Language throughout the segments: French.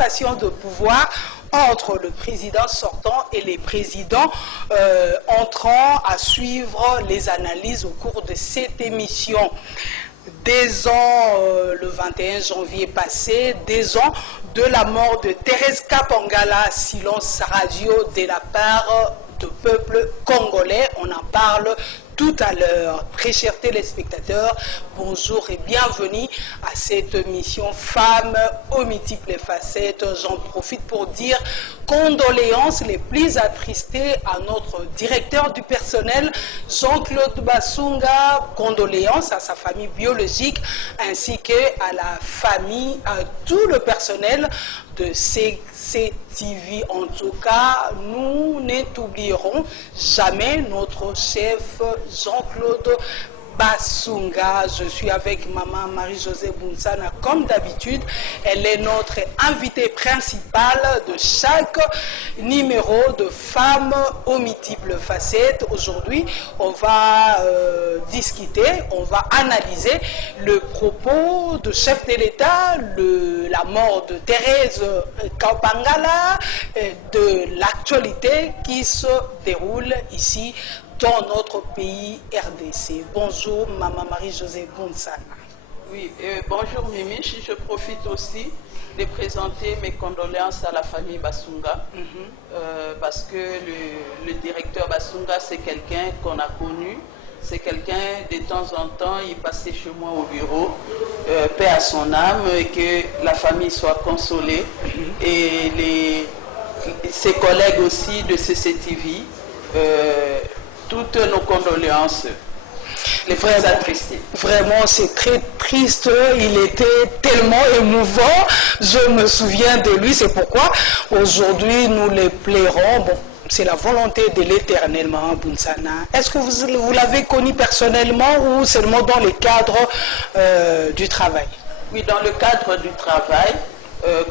passation de pouvoir entre le président sortant et les présidents entrant à suivre les analyses au cours de cette émission. Dès le 21 janvier passé, 10 ans de la mort de Thérèse Kapangala, silence radio de la part du peuple congolais. On en parle tout à l'heure. Très chers téléspectateurs, bonjour et bienvenue à cette émission Femmes aux multiples facettes. J'en profite pour dire condoléances les plus attristées à notre directeur du personnel, Jean-Claude Basunga, condoléances à sa famille biologique ainsi qu'à la famille, à tout le personnel de CCTV. En tout cas, nous n'oublierons jamais notre chef Jean-Claude Basunga. Je suis avec maman Marie-Josée Bounsana comme d'habitude. Elle est notre invitée principale de chaque numéro de Femmes aux multiples facettes. Aujourd'hui, on va discuter, on va analyser le propos de chef de l'État, la mort de Thérèse Kapangala, de l'actualité qui se déroule ici dans notre pays RDC. Bonjour, maman Marie-Josée Bounsana. Oui, bonjour Mimichi. Je profite aussi de présenter mes condoléances à la famille Basunga, parce que le directeur Basunga, c'est quelqu'un qu'on a connu. C'est quelqu'un, de temps en temps, il passait chez moi au bureau, paix à son âme, et que la famille soit consolée. Et ses collègues aussi de CCTV, toutes nos condoléances. Les frères attristés. Vraiment, c'est très triste. Il était tellement émouvant. Je me souviens de lui. C'est pourquoi aujourd'hui nous les plairons. Bon, c'est la volonté de l'Éternel, maman Bounsana. Est-ce que vous l'avez connu personnellement ou seulement dans le cadre du travail? Oui, dans le cadre du travail.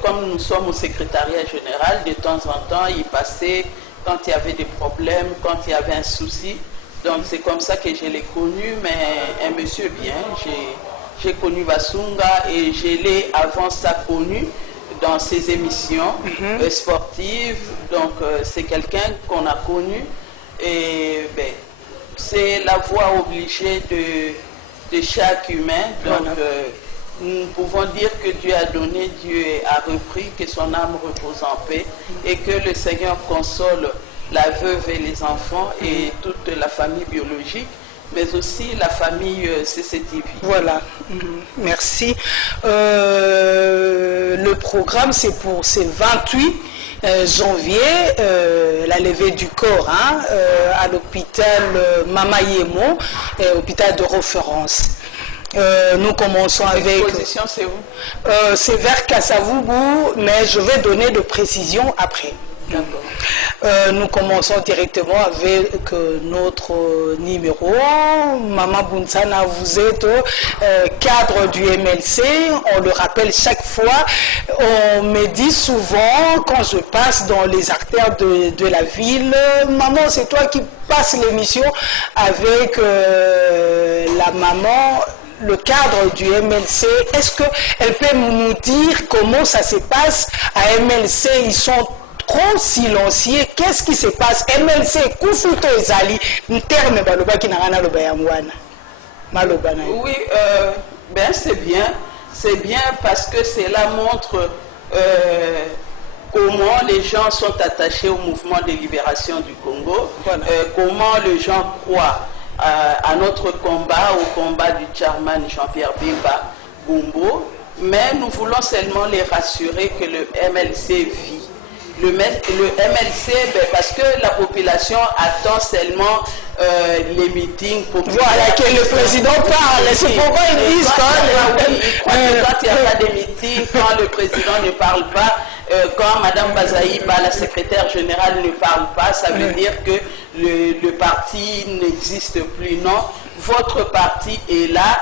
Comme nous sommes au secrétariat général, de temps en temps, il passait quand il y avait des problèmes, quand il y avait un souci. Donc c'est comme ça que je l'ai connu, mais un monsieur bien. J'ai connu Basunga et je l'ai avant ça connu dans ses émissions sportives. Donc c'est quelqu'un qu'on a connu et c'est la voie obligée de chaque humain. Donc nous pouvons dire que Dieu a donné, Dieu a repris, que son âme repose en paix et que le Seigneur console la veuve et les enfants et toute la famille biologique, mais aussi la famille CCTV. Voilà, merci. Le programme, c'est pour ce 28 janvier, la levée du corps à l'hôpital Mama Yemo, hôpital de référence. Nous commençons avec... L'exposition, c'est où? C'est vers Kasavubu, mais je vais donner de précisions après. Nous commençons directement avec notre numéro. Maman Bounsana, vous êtes cadre du MLC. On le rappelle chaque fois. On me dit souvent, quand je passe dans les artères de la ville, maman, c'est toi qui passes l'émission avec la maman, le cadre du MLC. Est-ce qu'elle peut nous dire comment ça se passe à MLC? Ils sont trop silencieux. Qu'est-ce qui se passe? MLC, Kufuto Ezali, terme baloba ki nangana loba ya mwana. Maloba na. Oui, ben c'est bien. C'est bien parce que cela montre comment les gens sont attachés au mouvement de libération du Congo, voilà. Comment les gens croient à notre combat, au combat du chairman Jean-Pierre Bemba Gumbo, mais nous voulons seulement les rassurer que le MLC vit. Le MLC, parce que la population attend seulement les meetings populaires. Voilà, que le président parle. C'est pourquoi ils disent quand il n'y a pas de meeting, quand le président ne parle pas, quand Mme Bazaïba, la secrétaire générale, ne parle pas, ça veut dire que le parti n'existe plus. Non, votre parti est là.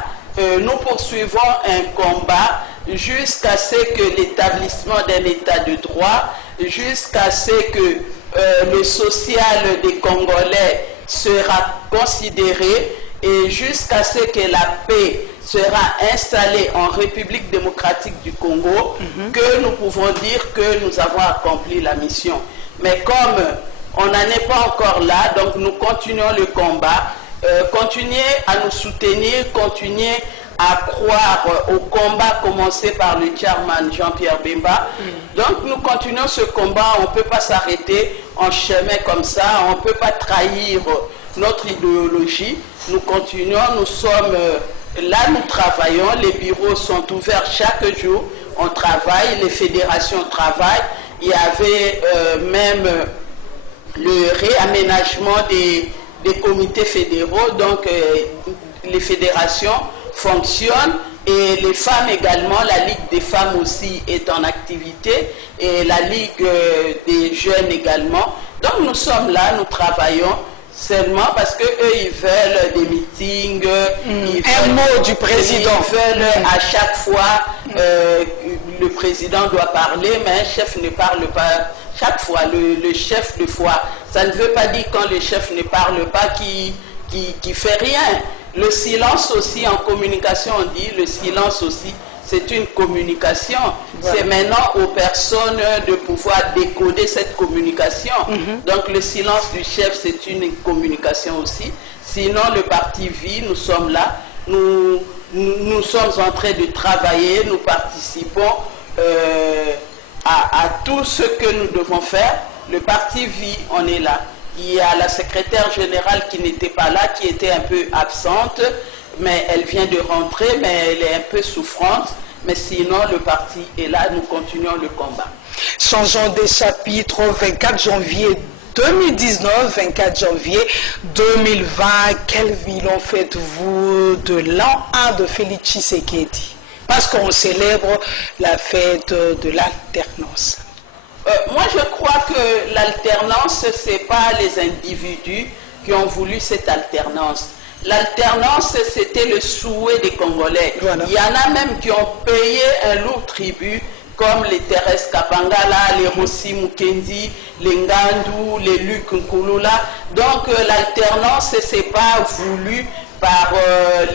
Nous poursuivons un combat jusqu'à ce que l'établissement d'un état de droit, jusqu'à ce que le social des Congolais sera considéré et jusqu'à ce que la paix sera installé en République démocratique du Congo, que nous pouvons dire que nous avons accompli la mission. Mais comme on n'en est pas encore là, donc nous continuons le combat, continuez à nous soutenir, continuez à croire au combat commencé par le chairman Jean-Pierre Bemba. Donc nous continuons ce combat, on ne peut pas s'arrêter en chemin comme ça, on ne peut pas trahir notre idéologie. Nous continuons, nous sommes là, nous travaillons, les bureaux sont ouverts chaque jour, on travaille, les fédérations travaillent. Il y avait même le réaménagement des comités fédéraux, donc les fédérations fonctionnent et les femmes également, la Ligue des femmes aussi est en activité et la Ligue des jeunes également. Donc nous sommes là, nous travaillons seulement parce qu'eux ils veulent des meetings, un mot du président. Ils veulent à chaque fois, le président doit parler, mais un chef ne parle pas chaque fois, le chef de foi. Ça ne veut pas dire quand le chef ne parle pas qu'il fait rien. Le silence aussi, en communication, on dit, le silence aussi, c'est une communication. Voilà. C'est maintenant aux personnes de pouvoir décoder cette communication. Donc le silence du chef, c'est une communication aussi. Sinon, le parti vit, nous sommes là, nous sommes en train de travailler, nous participons à tout ce que nous devons faire. Le parti vit, on est là. Il y a la secrétaire générale qui n'était pas là, qui était un peu absente, mais elle vient de rentrer, mais elle est un peu souffrante. Mais sinon, le parti est là, nous continuons le combat. Changeons des chapitres, 24 janvier 2019, 24 janvier 2020, quel bilan faites-vous de l'an 1 de Félix Tshisekedi? Parce qu'on célèbre la fête de l'alternance. Moi, je crois que l'alternance, ce n'est pas les individus qui ont voulu cette alternance. L'alternance, c'était le souhait des Congolais. Voilà. Il y en a même qui ont payé un lourd tribut, comme les Thérèse Kapangala, les Rossi Mukendi, les Ngandou, les Luc Nkulula. Donc, l'alternance, ce n'est pas voulu par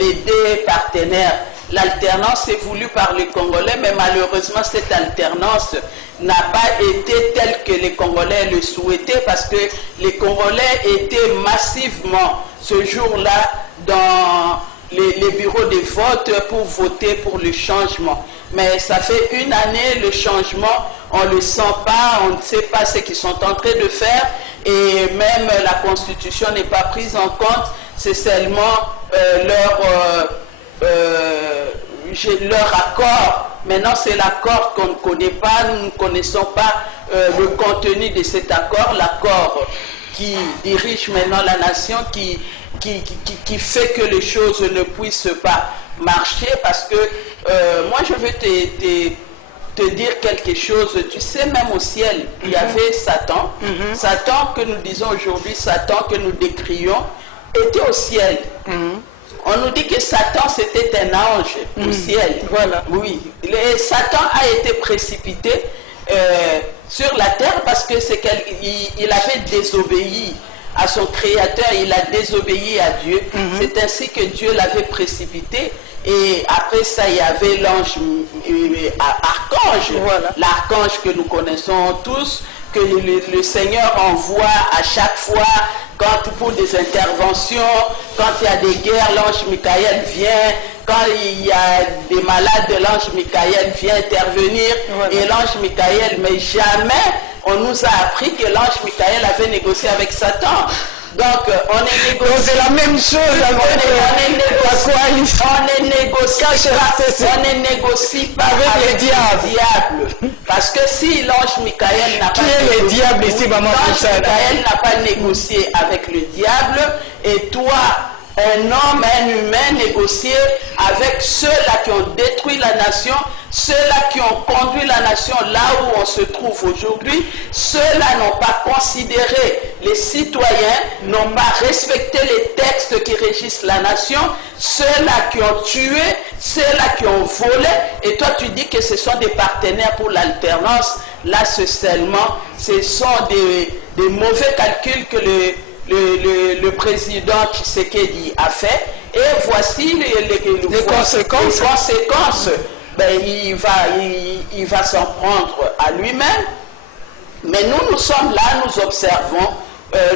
les deux partenaires. L'alternance est voulue par les Congolais, mais malheureusement, cette alternance n'a pas été telle que les Congolais le souhaitaient, parce que les Congolais étaient massivement ce jour-là dans les bureaux de vote pour voter pour le changement. Mais ça fait une année, le changement, on ne le sent pas, on ne sait pas ce qu'ils sont en train de faire, et même la Constitution n'est pas prise en compte, c'est seulement leur accord. Maintenant, c'est l'accord qu'on ne connaît pas, nous ne connaissons pas le contenu de cet accord, l'accord qui dirige maintenant la nation, qui fait que les choses ne puissent pas marcher, parce que moi je veux te dire quelque chose. Tu sais, même au ciel, il y avait Satan. Satan que nous disons aujourd'hui, Satan que nous décrions, était au ciel. On nous dit que Satan, c'était un ange au ciel. Voilà. Oui. Satan a été précipité sur la terre parce que il avait désobéi à son créateur, il a désobéi à Dieu. C'est ainsi que Dieu l'avait précipité. Et après ça, il y avait l'ange, archange, voilà. L'archange que nous connaissons tous, que le Seigneur envoie à chaque fois pour des interventions, quand il y a des guerres, l'ange Michael vient, quand il y a des malades, l'ange Michael vient intervenir, voilà. Et l'ange Michael, mais jamais on nous a appris que l'ange Michael avait négocié avec Satan. Donc, on est négocié. C'est la même chose on ne négocie pas avec le diable. Parce que si l'ange Michael n'a pas négocié, Michael n'a pas négocié avec le diable, et toi, un homme, un humain, négocier avec ceux-là qui ont détruit la nation, ceux-là qui ont conduit la nation là où on se trouve aujourd'hui, ceux-là n'ont pas considéré les citoyens, n'ont pas respecté les textes qui régissent la nation, ceux-là qui ont tué, ceux-là qui ont volé, et toi tu dis que ce sont des partenaires pour l'alternance. Là, ce sont des mauvais calculs que le président Tshisekedi a fait, Et voici les conséquences. Les conséquences. Ben, il va s'en prendre à lui-même. Mais nous sommes là, nous observons.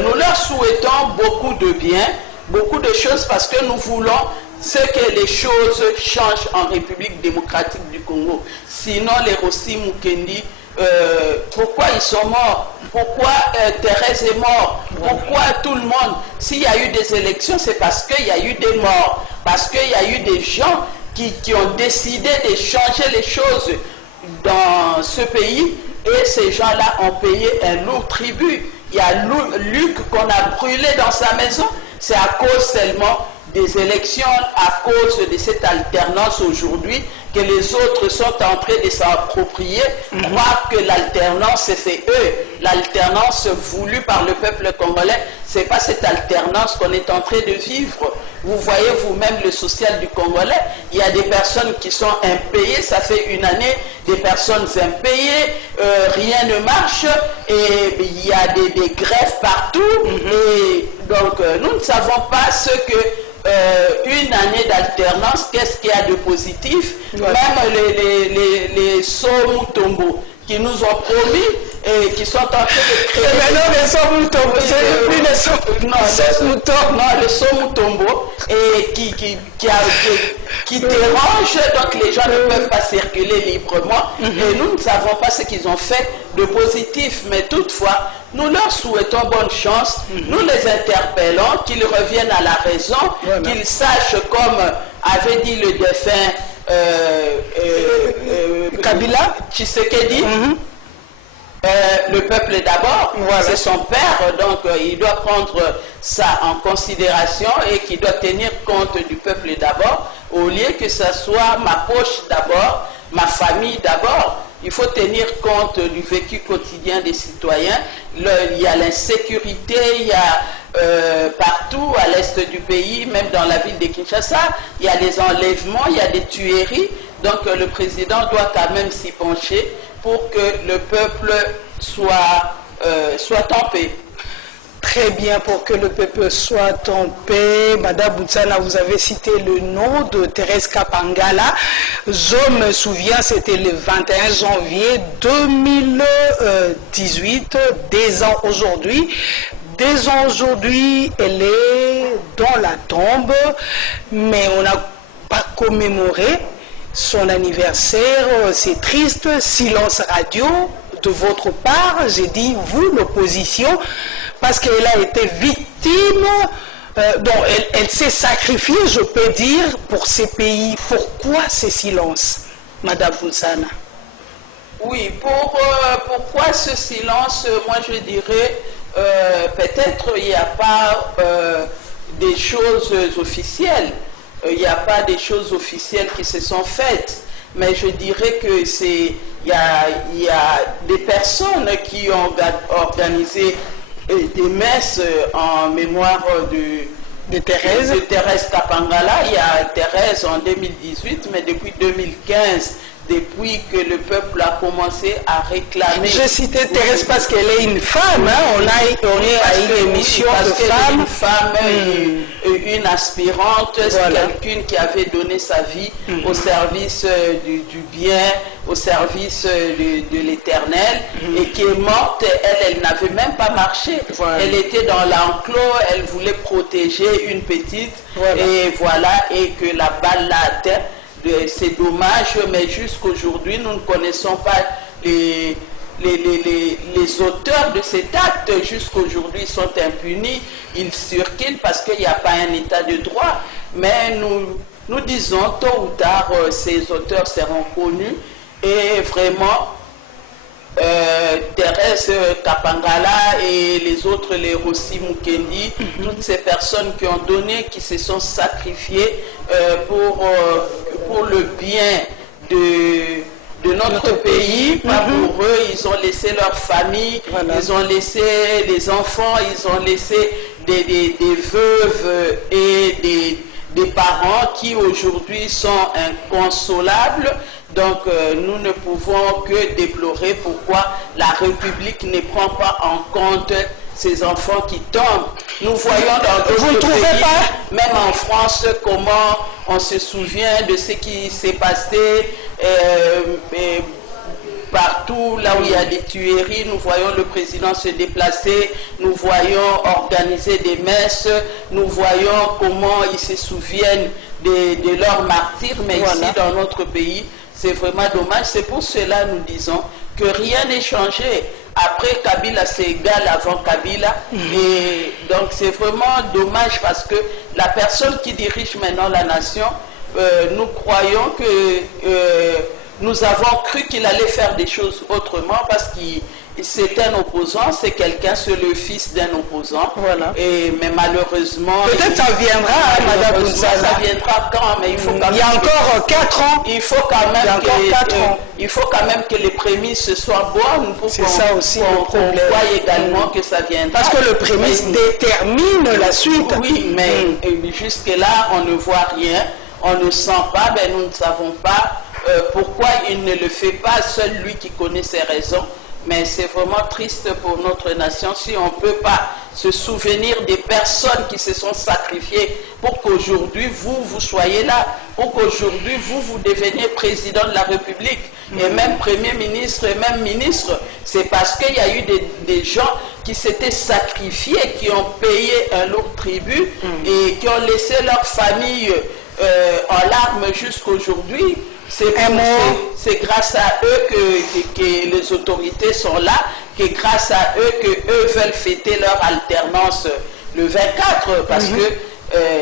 Nous leur souhaitons beaucoup de bien, beaucoup de choses parce que nous voulons que les choses changent en République démocratique du Congo. Sinon, les Rossi Mukendi, pourquoi ils sont morts? Pourquoi Thérèse est mort? Pourquoi tout le monde? S'il y a eu des élections, c'est parce qu'il y a eu des morts, parce qu'il y a eu des gens qui ont décidé de changer les choses dans ce pays, et ces gens-là ont payé un lourd tribut. Il y a Luc qu'on a brûlé dans sa maison, c'est à cause seulement des élections, à cause de cette alternance aujourd'hui, que les autres sont en train de s'approprier, croire que l'alternance, c'est eux. L'alternance voulue par le peuple congolais, ce n'est pas cette alternance qu'on est en train de vivre. Vous voyez vous-même le social du Congolais, il y a des personnes qui sont impayées, ça fait une année, des personnes impayées, rien ne marche, et il y a des grèves partout, et donc nous ne savons pas ce que une année d'alternance, qu'est-ce qu'il y a de positif? Même les Somutombo qui nous ont promis et qui sont en train de créer... Mais non, les Somutombo, c'est plus les Somutombo. Non, les Somutombo, et qui dérangent, donc les gens ne peuvent pas circuler librement, et nous ne savons pas ce qu'ils ont fait de positif, mais toutefois, nous leur souhaitons bonne chance, nous les interpellons, qu'ils reviennent à la raison, qu'ils sachent, comme avait dit le défunt Kabila, Tshisekedi, le peuple d'abord, c'est son père, donc il doit prendre ça en considération et qu'il doit tenir compte du peuple d'abord, au lieu que ce soit ma poche d'abord, ma famille d'abord. Il faut tenir compte du vécu quotidien des citoyens. Il y a l'insécurité, il y a partout à l'est du pays, même dans la ville de Kinshasa, il y a des enlèvements, il y a des tueries. Donc le président doit quand même s'y pencher pour que le peuple soit en paix. Très bien, pour que le peuple soit en paix. Madame Boutsana, vous avez cité le nom de Thérèse Kapangala. Je me souviens, c'était le 21 janvier 2018, 10 ans aujourd'hui. 10 ans aujourd'hui, elle est dans la tombe, mais on n'a pas commémoré son anniversaire. C'est triste, silence radio de votre part. J'ai dit, vous, l'opposition, parce qu'elle a été victime, elle s'est sacrifiée, je peux dire, pour ces pays. Pourquoi ce silence, Madame Boutsana? Oui, pourquoi ce silence? Moi, je dirais, peut-être il n'y a pas des choses officielles. Il n'y a pas des choses officielles qui se sont faites. Mais je dirais que il y a des personnes qui ont organisé des messes en mémoire de Thérèse Kapangala. Il y a Thérèse en 2018, mais depuis 2015, depuis que le peuple a commencé à réclamer... Je citais Thérèse parce qu'elle est une femme, hein? On est à une émission de femmes. Une femme, une aspirante, quelqu'un qui avait donné sa vie au service du bien, au service de l'éternel, et qui est morte. Elle n'avait même pas marché. Elle était dans l'enclos, elle voulait protéger une petite, et voilà, et que la balle l'a atteint. C'est dommage, mais jusqu'aujourd'hui, nous ne connaissons pas les auteurs de cet acte. Jusqu'aujourd'hui, ils sont impunis, ils circulent parce qu'il n'y a pas un état de droit. Mais nous disons, tôt ou tard, ces auteurs seront connus. Et vraiment, Thérèse Kapangala et les autres, les Rossi Mukendi, toutes ces personnes qui ont donné, qui se sont sacrifiées pour le bien de notre pays, pas pour eux. Ils ont laissé leur famille, ils ont laissé des enfants, ils ont laissé des veuves et des parents qui aujourd'hui sont inconsolables. Donc nous ne pouvons que déplorer pourquoi la République ne prend pas en compte ces enfants qui tombent. Nous voyons dans Vous ne d'autres trouvez pays, pas? même en France, comment on se souvient de ce qui s'est passé partout là où il y a des tueries. Nous voyons le président se déplacer, nous voyons organiser des messes, nous voyons comment ils se souviennent de leurs martyrs, mais Voilà. ici dans notre pays, c'est vraiment dommage. C'est pour cela nous disons que rien n'est changé. Après Kabila, c'est égal avant Kabila. Et donc c'est vraiment dommage parce que la personne qui dirige maintenant la nation, nous croyons que nous avons cru qu'il allait faire des choses autrement parce qu'il c'est un opposant, c'est quelqu'un, c'est le fils d'un opposant. Voilà. Mais malheureusement... Peut-être ça viendra, hein, Madame Bounsana. Ça viendra quand, mais il faut quand même... Il y a encore 4 ans. Il faut quand même, il faut quand même que les prémices soient bonnes pour C'est ça aussi le qu'on problème. voit également que ça viendra. Parce que le prémisse détermine la suite. Oui, mais jusque-là, on ne voit rien, on ne sent pas, mais nous ne savons pas pourquoi il ne le fait pas, seul lui qui connaît ses raisons. Mais c'est vraiment triste pour notre nation si on ne peut pas se souvenir des personnes qui se sont sacrifiées pour qu'aujourd'hui vous soyez là, pour qu'aujourd'hui vous deveniez président de la République et même Premier ministre et même ministre. C'est parce qu'il y a eu des gens qui s'étaient sacrifiés, qui ont payé un lourd tribut et qui ont laissé leur famille en larmes jusqu'aujourd'hui. C'est grâce à eux que les autorités sont là, que grâce à eux que eux veulent fêter leur alternance le 24, parce que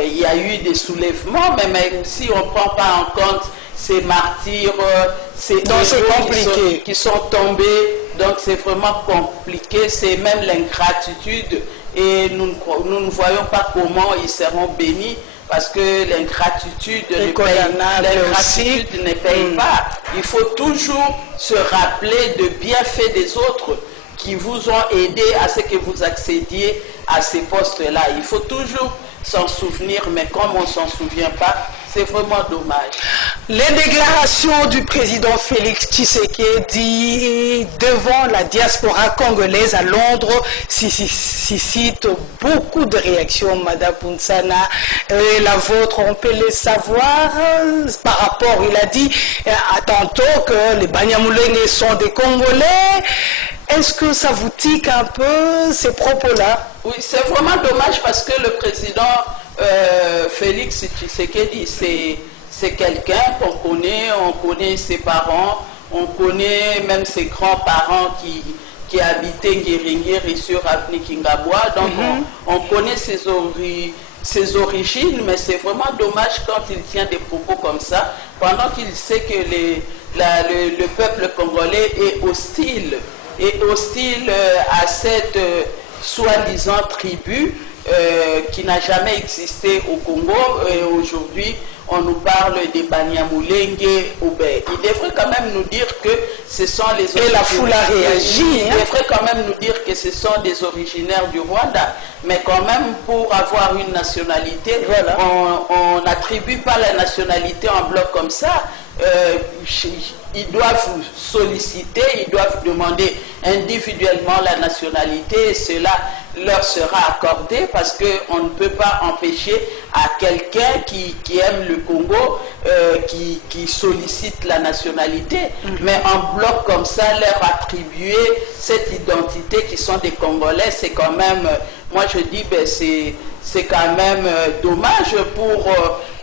il y a eu des soulèvements, mais même si on ne prend pas en compte ces martyrs, ces héros qui sont tombés, donc c'est vraiment compliqué, c'est même l'ingratitude, et nous ne voyons pas comment ils seront bénis. Parce que l'ingratitude ne paye pas. Il faut toujours se rappeler de bienfaits des autres qui vous ont aidé à ce que vous accédiez à ces postes-là. Il faut toujours s'en souvenir, mais comme on ne s'en souvient pas, c'est vraiment dommage. Les déclarations du président Félix Tshisekedi devant la diaspora congolaise à Londres suscitent beaucoup de réactions, Madame Bounsana. La vôtre, on peut les savoir par rapport, il a dit à tantôt que les Banyamulenge sont des Congolais. Est-ce que ça vous tique un peu ces propos-là? Oui, c'est vraiment dommage parce que le président Félix Tshisekedi, c'est quelqu'un qu'on connaît, on connaît ses parents, on connaît même ses grands-parents qui habitaient Ngiringiri sur Avenue Kingabwa, donc on connaît ses origines, mais c'est vraiment dommage quand il tient des propos comme ça, pendant qu'il sait que le peuple congolais est hostile à cette soi-disant tribu qui n'a jamais existé au Congo, et aujourd'hui on nous parle des Banyamulenge. Il devrait quand même nous dire que ce sont les originaires. Et la foule a réagi. Il devrait quand même nous dire que ce sont des originaires du Rwanda. Mais quand même, pour avoir une nationalité, voilà. On n'attribue pas la nationalité en bloc comme ça. Ils doivent solliciter, ils doivent demander individuellement la nationalité, et cela leur sera accordé parce qu'on ne peut pas empêcher à quelqu'un qui aime le Congo, qui sollicite la nationalité, mais en bloc comme ça, leur attribuer cette identité qui sont des Congolais, c'est quand même, moi je dis, c'est quand même dommage pour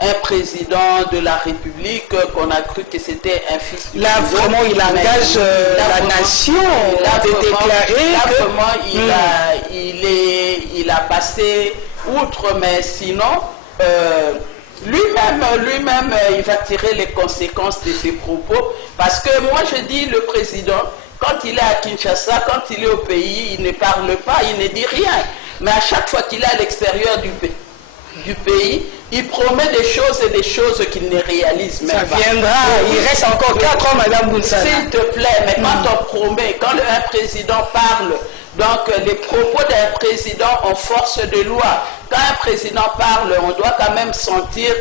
un président de la République qu'on a cru que c'était un fils. Là vraiment il engage la nation. Il a passé outre, mais sinon lui-même il va tirer les conséquences de ses propos, parce que moi je dis, le président, quand il est à Kinshasa, quand il est au pays, il ne parle pas, il ne dit rien. Mais à chaque fois qu'il est à l'extérieur du pays, il promet des choses et des choses qu'il ne réalise même pas. Ça viendra, il reste encore 4 ans, Madame Bounsana. S'il te plaît, mais quand on promet, quand un président parle, donc les propos d'un président ont force de loi. Quand un président parle, on doit quand même sentir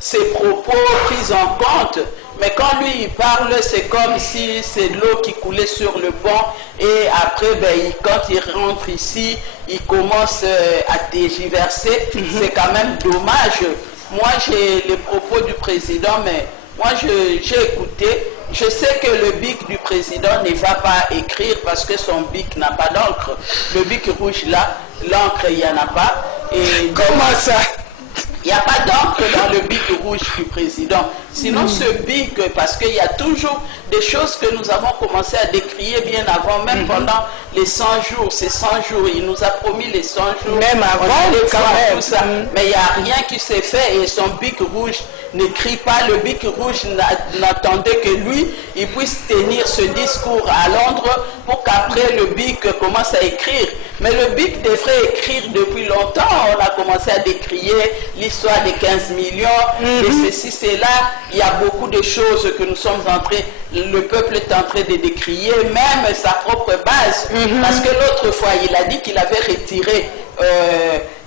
ses propos pris en compte. Mais quand lui, il parle, c'est comme si c'est de l'eau qui coulait sur le pont. Et après, ben, quand il rentre ici, il commence à tergiverser. C'est quand même dommage. Moi, j'ai les propos du président, mais moi, j'ai écouté. Je sais que le bic du président ne va pas écrire parce que son bic n'a pas d'encre. Le bic rouge là, l'encre, il n'y en a pas. Et comment ça? il n'y a pas d'encre dans le bic rouge du président. Sinon, ce bic, parce qu'il y a toujours des choses que nous avons commencé à décrier bien avant, même pendant les 100 jours. Ces 100 jours, il nous a promis les 100 jours. Même avant, quand même. Tout ça. Mais il n'y a rien qui s'est fait et son bic rouge n'écrit pas. Le bic rouge n'attendait que lui, il puisse tenir ce discours à Londres pour qu'après le bic commence à écrire. Mais le bic devrait écrire depuis longtemps. On a commencé à décrier l'histoire des 15 millions, et ceci, c'est là. Il y a beaucoup de choses que nous sommes en train, le peuple est en train de décrier, même sa propre base. Parce que l'autre fois, il a dit qu'il avait retiré,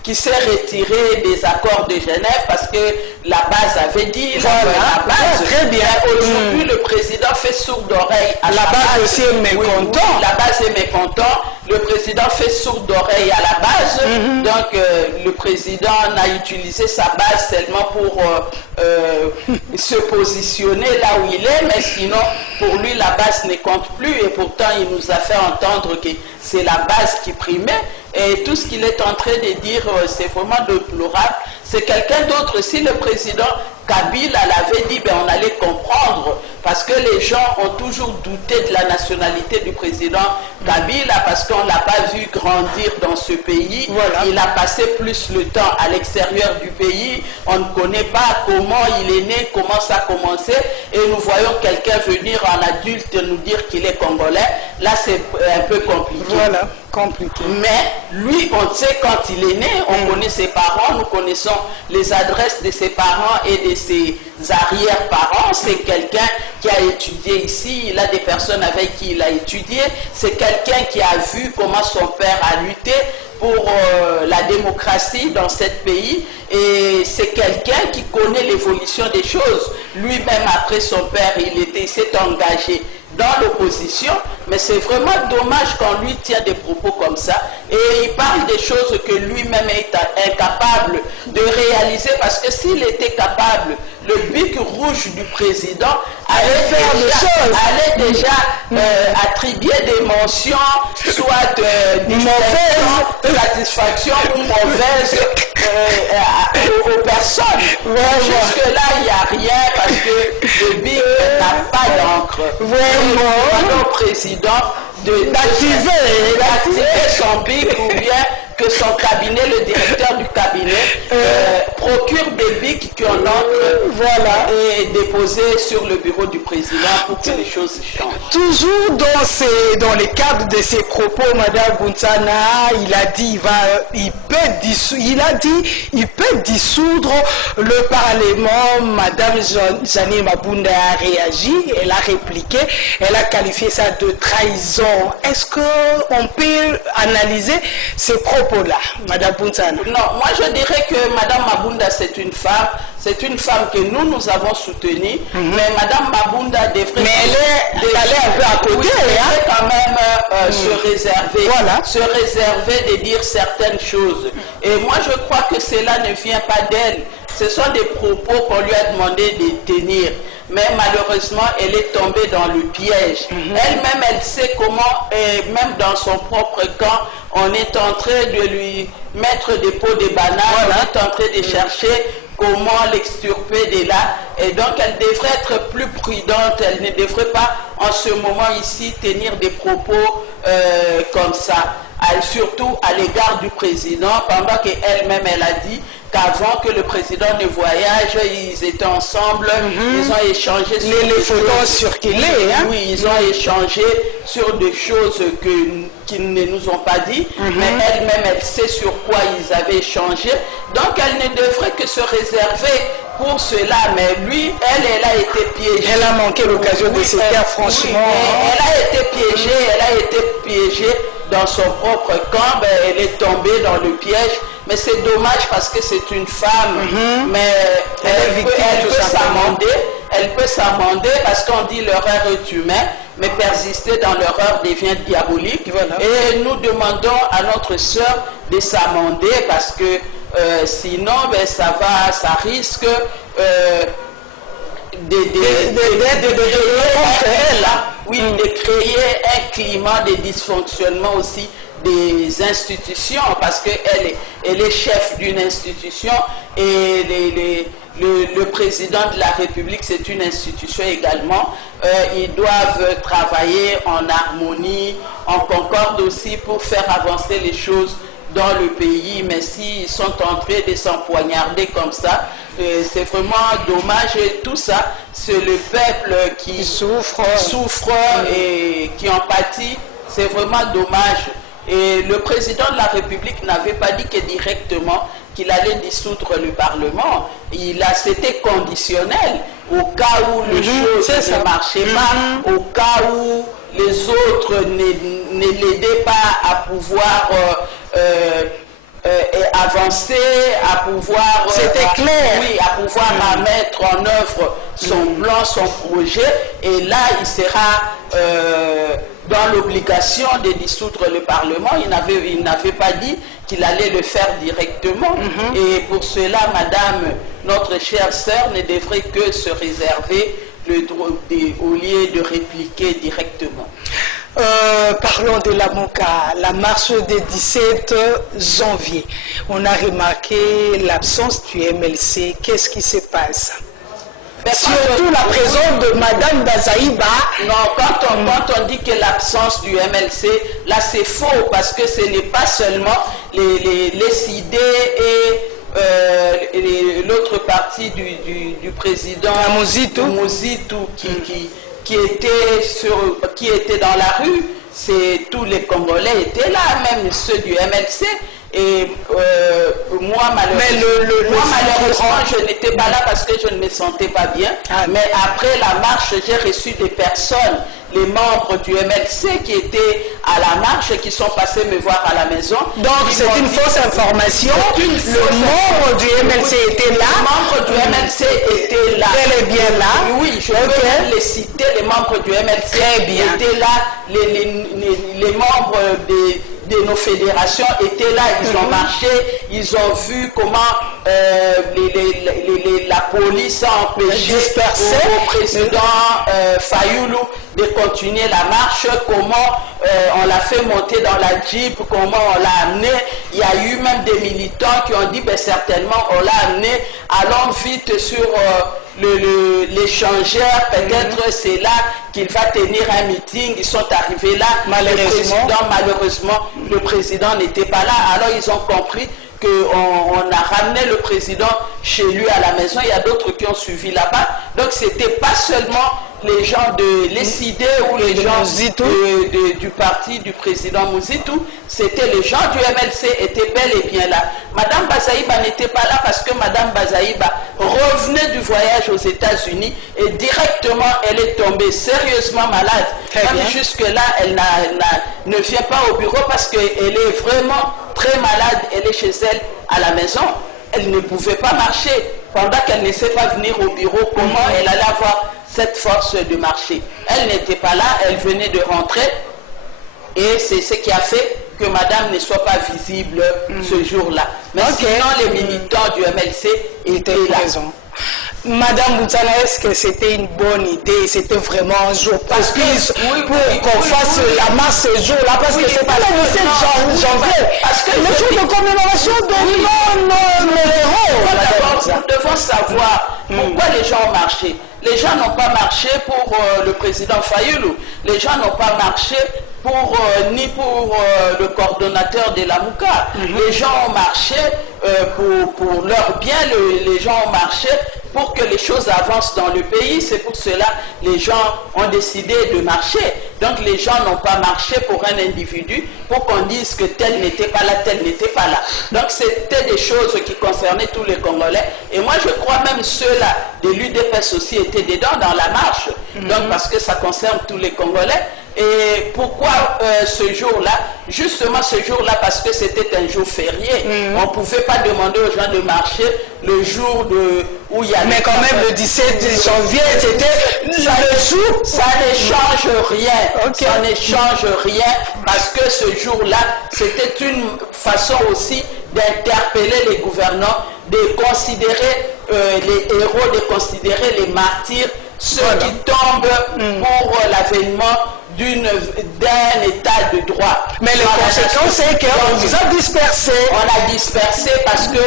qu'il s'est retiré des accords de Genève parce que la base avait dit, la base. Très bien. Aujourd'hui, le président fait sourde oreille à la base aussi est mécontent. Oui, la base est mécontent. Le président fait sourde oreille à la base. Donc, le président n'a utilisé sa base seulement pour se positionner là où il est, mais sinon, pour lui, la base ne compte plus. Et pourtant, il nous a fait entendre que c'est la base qui primait. Et tout ce qu'il est en train de dire, c'est vraiment déplorable. C'est quelqu'un d'autre. Si le président Kabila l'avait dit, ben on allait comprendre. Parce que les gens ont toujours douté de la nationalité du président Kabila, parce qu'on ne l'a pas vu grandir dans ce pays. Voilà. Il a passé plus le temps à l'extérieur du pays. On ne connaît pas comment il est né, comment ça a commencé. Et nous voyons quelqu'un venir en adulte nous dire qu'il est congolais. Là, c'est un peu compliqué. Voilà. Compliqué. Mais lui, on sait quand il est né, on connaît ses parents, nous connaissons les adresses de ses parents et de ses arrière-parents. C'est quelqu'un qui a étudié ici, il a des personnes avec qui il a étudié. C'est quelqu'un qui a vu comment son père a lutté pour la démocratie dans ce pays. Et c'est quelqu'un qui connaît l'évolution des choses. Lui-même, après son père, il s'est engagé dans l'opposition, mais c'est vraiment dommage quand lui tient des propos comme ça et il parle des choses que lui-même est incapable de réaliser, parce que s'il était capable, le bic rouge du président allait déjà attribuer des mentions, soit mauvaise satisfaction ou mauvaise aux personnes. Jusque-là, il n'y a rien parce que le bic n'a pas d'encre. Vraiment, président d'activer son bic, ou bien que son cabinet, le directeur du cabinet, procure des bics qui ont l'encre et déposés sur le bureau du président pour que les choses changent. Toujours dans le cadre de ses propos, Mme Buntsana, il a dit il peut dissoudre le Parlement. Mme Janine Mabunda a réagi, elle a répliqué, elle a qualifié ça de trahison. Est-ce qu'on peut analyser ces propos-là, Mme Buntsana? Non, moi je dirais que Mme Mabunda, c'est une femme que nous avons soutenue, mais Mme Mabunda devrait... Mais elle est un peu à côté. Elle quand même se réserver de dire certaines choses. Et moi je crois que cela ne vient pas d'elle. Ce sont des propos qu'on lui a demandé de tenir. Mais malheureusement, elle est tombée dans le piège. Elle-même, elle sait comment, et même dans son propre camp, on est en train de lui mettre des pots de bananes, on est en train de chercher comment l'extirper de là. Et donc, elle devrait être plus prudente. Elle ne devrait pas, en ce moment ici, tenir des propos comme ça. Surtout à l'égard du président, pendant qu'elle-même, elle a dit qu'avant que le président ne voyage, ils étaient ensemble, ils ont échangé sur les photos circulées. Oui, ils ont échangé sur des choses qu'ils ne nous ont pas dit, mais elle-même, elle sait sur quoi ils avaient échangé. Donc, elle ne devrait que se réserver pour cela, mais lui, elle a été piégée. Elle a manqué l'occasion de se faire, franchement. Elle a été piégée, elle a été piégée dans son propre camp, ben, elle est tombée dans le piège. Mais c'est dommage parce que c'est une femme, mais elle peut s'amender parce qu'on dit l'erreur est humaine, mais persister dans l'erreur devient diabolique. Voilà. Et nous demandons à notre sœur de s'amender parce que sinon, ben, ça risque de créer un climat de dysfonctionnement aussi des institutions, parce qu'elle est chef d'une institution et le président de la République, c'est une institution également. Ils doivent travailler en harmonie, en concorde aussi pour faire avancer les choses dans le pays, mais s'ils sont en train de s'empoignarder comme ça, c'est vraiment dommage. Et tout ça, c'est le peuple qui souffre et qui en pâtit. C'est vraiment dommage. Et le président de la République n'avait pas dit que directement qu'il allait dissoudre le Parlement. C'était conditionnel au cas où les choses ne marchaient pas, au cas où les autres ne l'aidaient pas à pouvoir avancer, à pouvoir à pouvoir mettre en œuvre son plan, son projet, et là il sera dans l'obligation de dissoudre le Parlement. Il n'avait pas dit qu'il allait le faire directement, et pour cela, madame, notre chère sœur, ne devrait que se réserver le droit au lieu de répliquer directement. Parlons de la MOCA, la marche du 17 janvier. On a remarqué l'absence du MLC. Qu'est-ce qui se passe? Surtout la présence de Madame Bazaïba. Non, quand on dit que l'absence du MLC, là c'est faux, parce que ce n'est pas seulement les idées et l'autre partie du président Mozitou qui était dans la rue. C'est tous les Congolais étaient là, même ceux du MLC. Et moi, malheureusement, je n'étais pas là parce que je ne me sentais pas bien. Mais après la marche, j'ai reçu des personnes, les membres du MLC qui étaient à la marche et qui sont passés me voir à la maison. Donc c'est une fausse information. Le membre du MLC était là. Le membre du MLC était là. Elle est bien là. Oui, je peux les citer. Les membres du MLC étaient là. Les membres de nos fédérations étaient là, ils ont marché, ils ont vu comment la police a empêché au président Fayoulou de continuer la marche, comment on l'a fait monter dans la Jeep, comment on l'a amené. Il y a eu même des militants qui ont dit, ben, certainement on l'a amené, allons vite sur l'échangeur, peut-être c'est là qu'il va tenir un meeting. Ils sont arrivés là, malheureusement le président n'était pas là, alors ils ont compris qu'on a ramené le président chez lui à la maison. Il y a d'autres qui ont suivi là-bas. Donc c'était pas seulement les gens de l'ECD ou les gens du parti du président Mozitou, c'était les gens du MLC étaient bel et bien là. Madame Bazaïba n'était pas là parce que Madame Bazaïba revenait du voyage aux États-Unis et directement elle est tombée sérieusement malade. Même jusque-là, elle ne vient pas au bureau parce qu'elle est vraiment très malade. Elle est chez elle à la maison. Elle ne pouvait pas marcher. Pendant qu'elle ne sait pas venir au bureau, comment elle allait avoir cette force de marcher? Elle n'était pas là, elle venait de rentrer. Et c'est ce qui a fait que madame ne soit pas visible ce jour-là. Mais sinon, les militants du MLC étaient là. Madame Boutsana, est-ce que c'était une bonne idée? C'était vraiment un jour propice pour qu'on fasse la marche ce jour-là? Parce que c'est pas le 17 janvier. Parce que le jour de commémoration de nos héros. Nous devons savoir pourquoi les gens ont marché. Les gens n'ont pas marché pour le président Fayoulou. Les gens n'ont pas marché ni pour le coordonnateur de la MOCA. Les gens ont marché pour leur bien. Les gens ont marché pour que les choses avancent dans le pays. C'est pour cela que les gens ont décidé de marcher. Donc les gens n'ont pas marché pour un individu, pour qu'on dise que tel n'était pas là, tel n'était pas là. Donc c'était des choses qui concernaient tous les Congolais. Et moi je crois même ceux-là de l'UDPS aussi étaient dedans dans la marche. Donc parce que ça concerne tous les Congolais. Et pourquoi ce jour-là? Justement ce jour-là parce que c'était un jour férié. On ne pouvait pas demander aux gens de marcher le jour où il y avait... Mais quand même, le 17 janvier, c'était le jour... Ça ne change rien. Okay. Ça ne change rien parce que ce jour-là, c'était une façon aussi d'interpeller les gouvernants, de considérer les héros, de considérer les martyrs, ceux qui tombent pour l'avènement d'un état de droit. Mais les conséquences, c'est qu'on vous a dispersé. On a dispersé parce que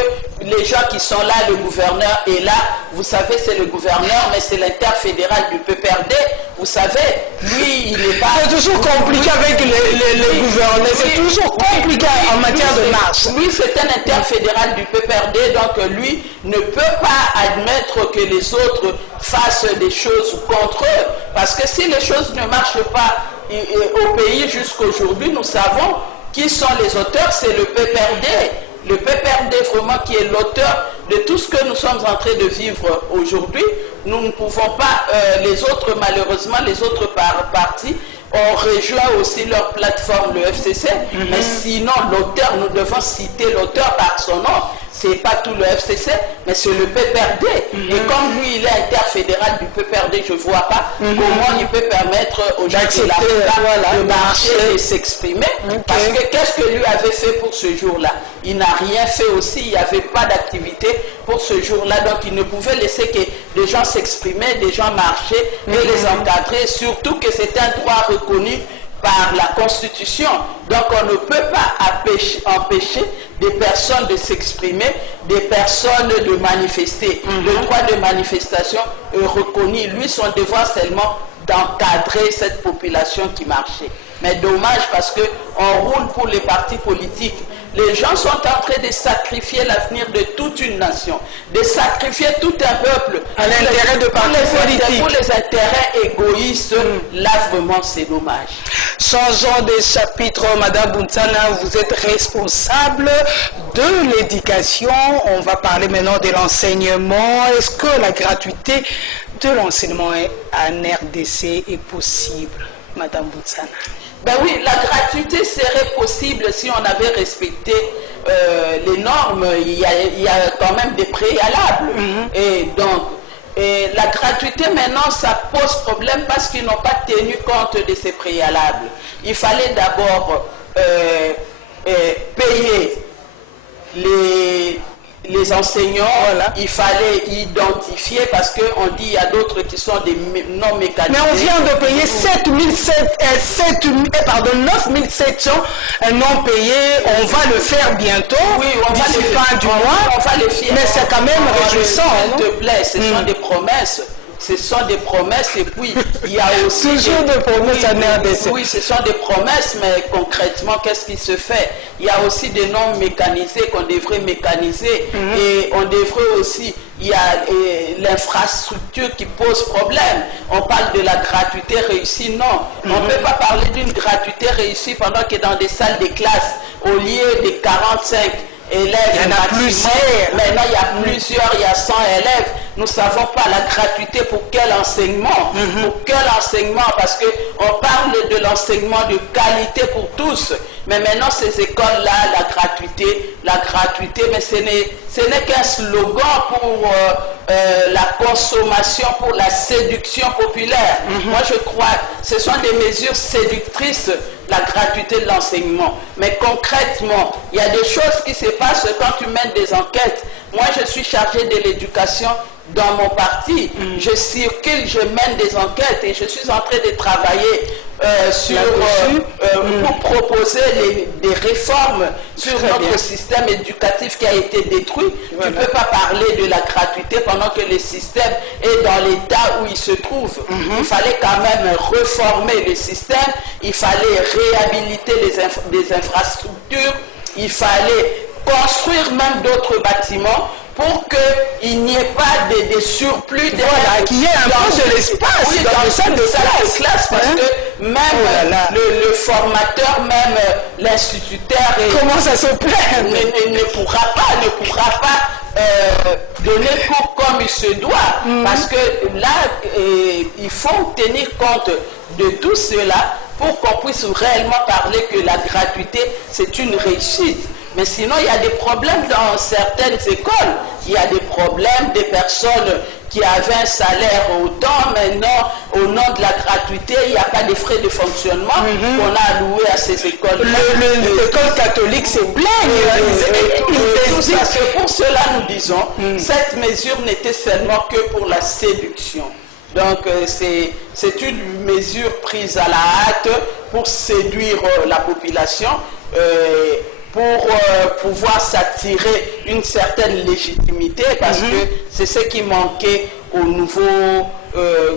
les gens qui sont là, le gouverneur est là. Vous savez, c'est le gouverneur, mais c'est l'interfédéral du PPRD. Vous savez, lui, il n'est pas... C'est toujours compliqué avec les gouverneurs. C'est toujours compliqué en matière de marche. Lui, c'est un interfédéral du PPRD, donc lui ne peut pas admettre que les autres fassent des choses contre eux. Parce que si les choses ne marchent pas au pays jusqu'aujourd'hui, nous savons qui sont les auteurs, c'est le PPRD. Le PPRD vraiment qui est l'auteur de tout ce que nous sommes en train de vivre aujourd'hui. Nous ne pouvons pas, les autres malheureusement, les autres partis ont rejoint aussi leur plateforme, le FCC, mais sinon l'auteur, nous devons citer l'auteur par son nom. C'est pas tout le FCC, mais c'est le PPRD. Et comme lui, il est interfédéral du PPRD, je ne vois pas comment il peut permettre aux gens de marcher et s'exprimer. Parce que qu'est-ce que lui avait fait pour ce jour-là? Il n'a rien fait aussi, il n'y avait pas d'activité pour ce jour-là. Donc il ne pouvait laisser que les gens s'exprimer, des gens marcher et les encadrer. Surtout que c'est un droit reconnu par la Constitution. Donc on ne peut pas empêcher des personnes de s'exprimer, des personnes de manifester. Le droit de manifestation est reconnu. Lui, son devoir seulement d'encadrer cette population qui marchait. Mais dommage parce qu'on roule pour les partis politiques. Les gens sont en train de sacrifier l'avenir de toute une nation, de sacrifier tout un peuple à l'intérêt de partis politiques. Pour les intérêts égoïstes. Là, vraiment, c'est dommage. Changeons de chapitre, Madame Bounsana, vous êtes responsable de l'éducation. On va parler maintenant de l'enseignement. Est-ce que la gratuité de l'enseignement en RDC est possible, Madame Bounsana? Ben oui, la gratuité serait possible si on avait respecté les normes. Il y a quand même des préalables. Et donc, la gratuité maintenant, ça pose problème parce qu'ils n'ont pas tenu compte de ces préalables. Il fallait d'abord payer les enseignants, il fallait identifier parce qu'on dit il y a d'autres qui sont des non mécanisés. Mais on vient de payer 9 700 non payés, on va le faire bientôt, d'ici fin du mois, on va le faire. Mais c'est quand même réjouissant. S'il te plaît, ce sont des promesses. Ce sont des promesses et puis il y a aussi... Toujours des promesses en RDC. Oui, ce sont des promesses, mais concrètement, qu'est-ce qui se fait? Il y a aussi des normes mécanisées qu'on devrait mécaniser et on devrait aussi... Il y a l'infrastructure qui pose problème. On parle de la gratuité réussie, non. On ne peut pas parler d'une gratuité réussie pendant que dans des salles de classe, au lieu de 45 élèves, il y en a plusieurs. Maintenant, il y a plusieurs, il y a 100 élèves. Nous ne savons pas la gratuité pour quel enseignement. Pour quel enseignement? Parce qu'on parle de l'enseignement de qualité pour tous. Mais maintenant, ces écoles-là, la gratuité, mais ce n'est qu'un slogan pour la consommation, pour la séduction populaire. Moi, je crois que ce sont des mesures séductrices, la gratuité de l'enseignement. Mais concrètement, il y a des choses qui se passent quand tu mènes des enquêtes. Moi, je suis chargé de l'éducation dans mon parti. Je circule, je mène des enquêtes et je suis en train de travailler pour proposer des réformes sur notre système éducatif qui a été détruit. Tu ne peux pas parler de la gratuité pendant que le système est dans l'état où il se trouve. Il fallait quand même réformer le système, il fallait réhabiliter les infrastructures, il fallait construire même d'autres bâtiments pour qu'il n'y ait pas de surplus de qu'il y ait un peu de l'espace dans les salles de classe, parce que même le formateur, même l'instituteur comment ça se plaît ne pourra pas donner cours comme il se doit, parce que là il faut tenir compte de tout cela pour qu'on puisse réellement parler que la gratuité, c'est une réussite. Mais sinon, il y a des problèmes dans certaines écoles. Il y a des problèmes, des personnes qui avaient un salaire autant, maintenant, au nom de la gratuité, il n'y a pas de frais de fonctionnement qu'on a alloués à ces écoles. L'école catholique se plaigne. C'est pour cela nous disons, cette mesure n'était seulement que pour la séduction. Donc c'est une mesure prise à la hâte pour séduire la population, pour pouvoir s'attirer une certaine légitimité, parce que c'est ce qui manquait au nouveau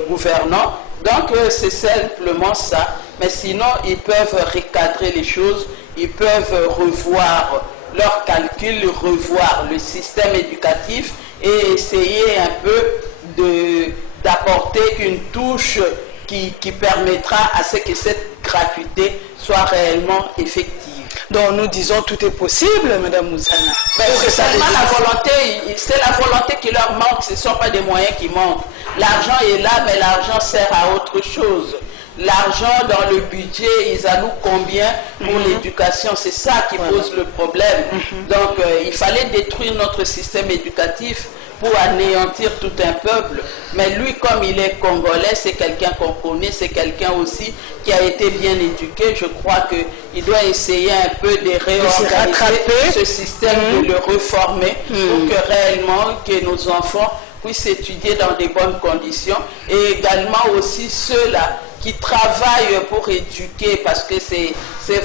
gouvernant. Donc c'est simplement ça. Mais sinon, ils peuvent recadrer les choses, ils peuvent revoir leurs calculs, revoir le système éducatif et essayer un peu d'apporter une touche qui permettra à ce que cette gratuité soit réellement effective. Donc nous disons tout est possible, Madame Moussana. C'est seulement la volonté, c'est la volonté qui leur manque, ce ne sont pas des moyens qui manquent. L'argent est là, mais l'argent sert à autre chose. L'argent dans le budget, ils allouent combien pour l'éducation? C'est ça qui pose le problème. Donc il fallait détruire notre système éducatif pour anéantir tout un peuple. Mais lui, comme il est congolais, c'est quelqu'un qu'on connaît, c'est quelqu'un aussi qui a été bien éduqué. Je crois qu'il doit essayer un peu de réorganiser ce système, de le reformer pour que réellement que nos enfants puissent étudier dans des bonnes conditions, et également aussi ceux-là qui travaillent pour éduquer, parce que c'est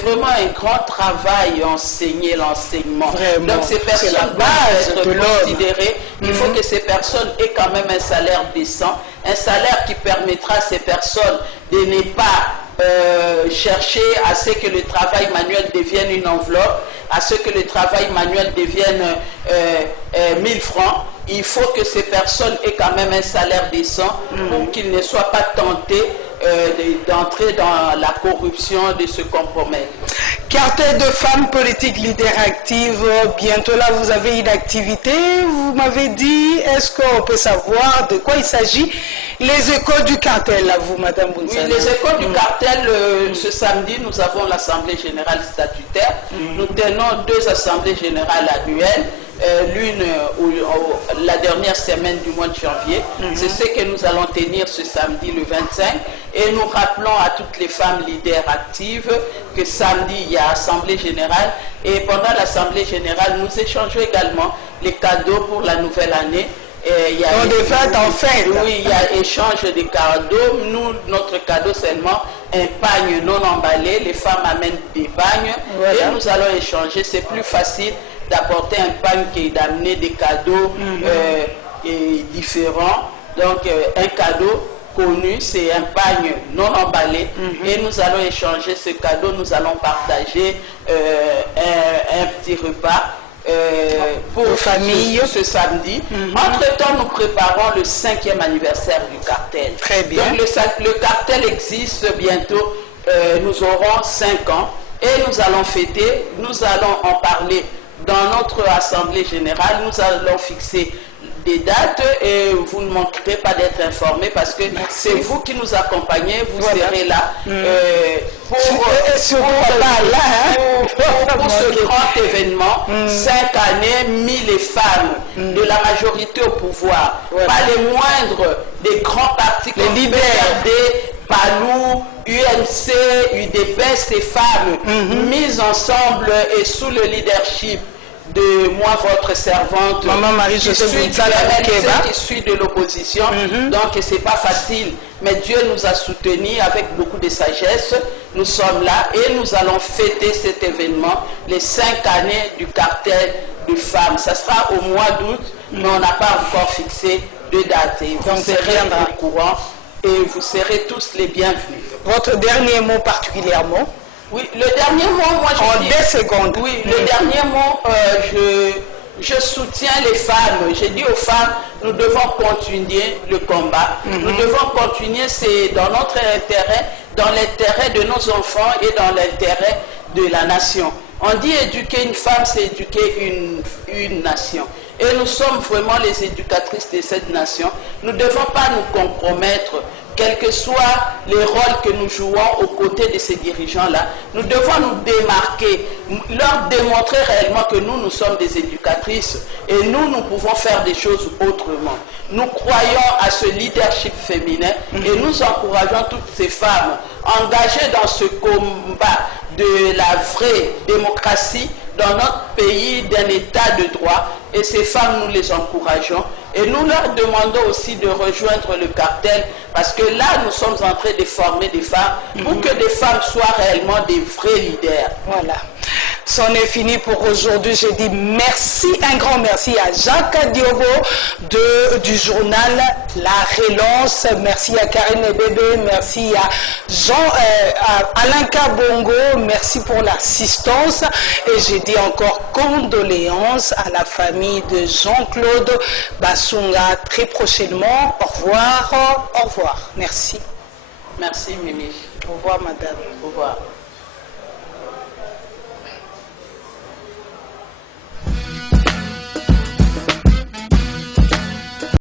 vraiment un grand travail, enseigner l'enseignement. Donc ces personnes doivent être considérées. Il faut que ces personnes aient quand même un salaire décent, un salaire qui permettra à ces personnes de ne pas chercher à ce que le travail manuel devienne une enveloppe, à ce que le travail manuel devienne 1000 francs. Il faut que ces personnes aient quand même un salaire décent pour qu'ils ne soient pas tentés d'entrer dans la corruption, de se compromettre. Cartel de femmes politiques leaders actives, bientôt là vous avez une activité, vous m'avez dit, est-ce qu'on peut savoir de quoi il s'agit? Les échos du cartel, là, vous, Madame Bounsana. Oui, les échos du cartel, ce samedi, nous avons l'Assemblée générale statutaire. Nous tenons 2 assemblées générales annuelles. L'une la dernière semaine du mois de janvier. C'est ce que nous allons tenir ce samedi le 25, et nous rappelons à toutes les femmes leaders actives que samedi il y a assemblée générale, et pendant l'assemblée générale nous échangeons également les cadeaux pour la nouvelle année. Il y a oui, il y a échange de cadeaux. Nous, notre cadeau seulement un pagne non emballé. Les femmes amènent des pagnes et nous allons échanger. C'est plus facile d'apporter un pagne que d'amener des cadeaux différents. Donc un cadeau connu, c'est un pagne non emballé, et nous allons échanger ce cadeau. Nous allons partager un petit repas pour famille ce samedi. Entre-temps, nous préparons le 5e anniversaire du cartel. Très bien. Donc le cartel existe bientôt, nous aurons 5 ans, et nous allons fêter, nous allons en parler dans notre assemblée générale. Nous allons fixer des dates, et vous ne manquerez pas d'être informés, parce que c'est vous qui nous accompagnez, vous serez là pour ce grand événement. 5 années, mis les femmes de la majorité au pouvoir, pas les moindres des grands partis comme les PRD, PALU, UNC, UDP, ces femmes mises ensemble et sous le leadership de moi, votre servante, Maman Marie-Joseph qui suis de l'opposition. Donc c'est pas facile, mais Dieu nous a soutenus avec beaucoup de sagesse. Nous sommes là et nous allons fêter cet événement, les 5 années du cartel de femmes. Ça sera au mois d'août, mais on n'a pas encore fixé de date. Et vous serez au courant et vous serez tous les bienvenus. Votre dernier mot particulièrement? Oui, le dernier mot, moi je dis... 2 secondes. Oui, le dernier mot, je soutiens les femmes. J'ai dit aux femmes, nous devons continuer le combat. Nous devons continuer, c'est dans notre intérêt, dans l'intérêt de nos enfants et dans l'intérêt de la nation. On dit éduquer une femme, c'est éduquer une nation. Et nous sommes vraiment les éducatrices de cette nation. Nous ne devons pas nous compromettre, quels que soient les rôles que nous jouons aux côtés de ces dirigeants-là. Nous devons nous démarquer, leur démontrer réellement que nous sommes des éducatrices et nous pouvons faire des choses autrement. Nous croyons à ce leadership féminin et nous encourageons toutes ces femmes engagées dans ce combat de la vraie démocratie dans notre pays, d'un état de droit. Et ces femmes, nous les encourageons. Et nous leur demandons aussi de rejoindre le cartel, parce que là, nous sommes en train de former des femmes pour que des femmes soient réellement des vrais leaders. Voilà. C'en est fini pour aujourd'hui. Je dis merci, un grand merci à Jacques Diogo du journal La Relance. Merci à Karine Bébé, merci à Alain Kabongo, merci pour l'assistance. Et je dis encore condoléances à la famille de Jean-Claude Bassunga. Très prochainement. Au revoir. Au revoir. Merci. Merci Mimi. Au revoir madame. Au revoir.